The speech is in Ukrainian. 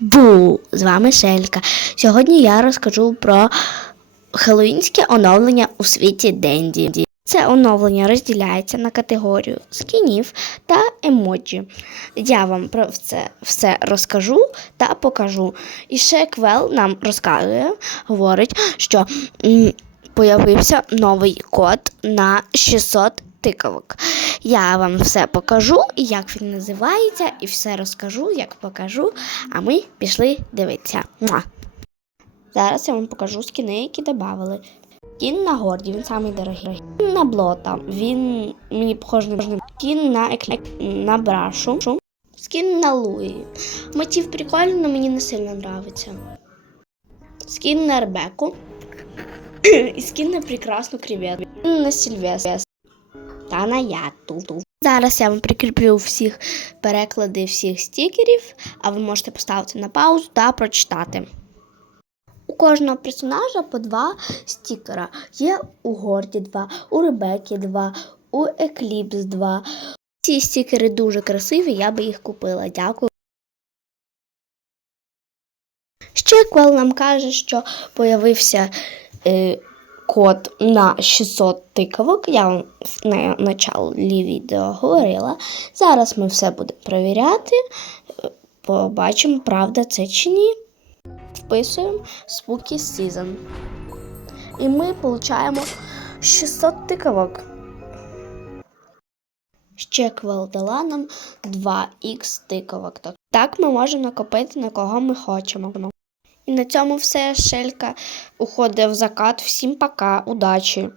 Бу! З вами Шелька. Сьогодні я розкажу про хеллоуінське оновлення у світі Денді. Це оновлення розділяється на категорію скінів та емоджі. Я вам про це все розкажу та покажу. І ще Квел нам розказує, говорить, що м, появився новий код на 600 тиковок. Я вам все покажу, як він називається, і все розкажу, як покажу. А ми пішли дивитися. Муа. Зараз я вам покажу скіни, які додали. Скін на горді, він самий дорогий. Скін на блота, він мені похожий на скін на еклек, на брашу. Скін на Луї. Мотив прикольний, але мені не сильно подобається. Скін на Ребеку. І скін на прекрасну креветку. На Сільвестр. Та на яту. Зараз я вам прикріплю всіх переклади всіх стікерів, а ви можете поставити на паузу та прочитати. У кожного персонажа по два стікера. Є у Горді два, у Ребекі два, у Екліпс два. Ці стікери дуже красиві, я би їх купила. Дякую. Ще Квел нам каже, що появився е, код на 600 тиковок. Я вам на началі відео говорила. Зараз ми все будемо перевіряти. Побачимо, правда це чи ні. Вписуємо Spooky Season. І ми отримуємо 600 тиковок. Ще Квел дала нам 2х тиковок. Так ми можемо накопити на кого ми хочемо. І на цьому все. Шелька уходить в закат. Всім пока, удачі!